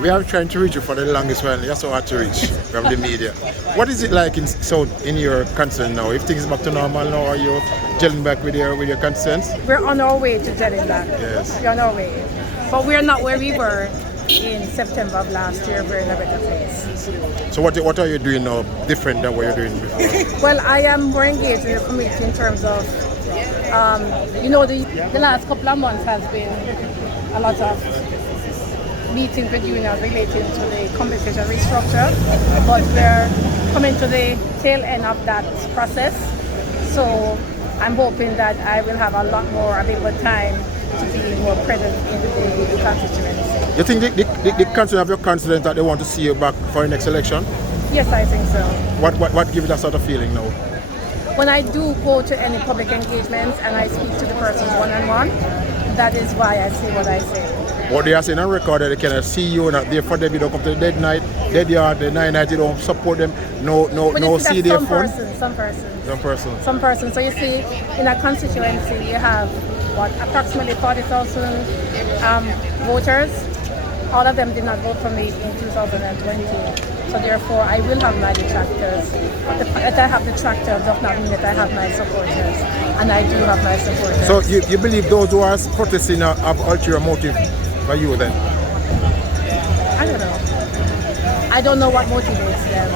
We are trying to reach you for the longest while. You're so hard to reach from the media. What is it like in your concern now? If things back to normal now, are you gelling back with your concerns? We're on our way to getting back. Yes. We're on our way. But we're not where we were in September of last year. We're in a better place. So what are you doing now different than what you're doing before? Well, I am more engaged in the community in terms of, the last couple of months has been a lot of meetings with unions relating to the compensation restructure, but we're coming to the tail end of that process. So I'm hoping that I will have a lot more available time to be more present in the constituency. You think the council have your confidence that they want to see you back for the next election? Yes, I think so. What gives you that sort of feeling now? When I do go to any public engagements and I speak to the persons one-on-one, that is why I say what I say. What they are saying on record that they cannot see you, not there for them, you don't come to the dead yard, the night, you don't support them, no see their phone. Some persons. So you see, in a constituency, you have approximately 40,000 voters. All of them did not vote for me in 2020. So therefore, I will have my detractors. But the fact that I have detractors does not mean that I have my supporters. And I do have my supporters. So you believe those who are protesting have ulterior motive for you then? I don't know. I don't know what motivates them.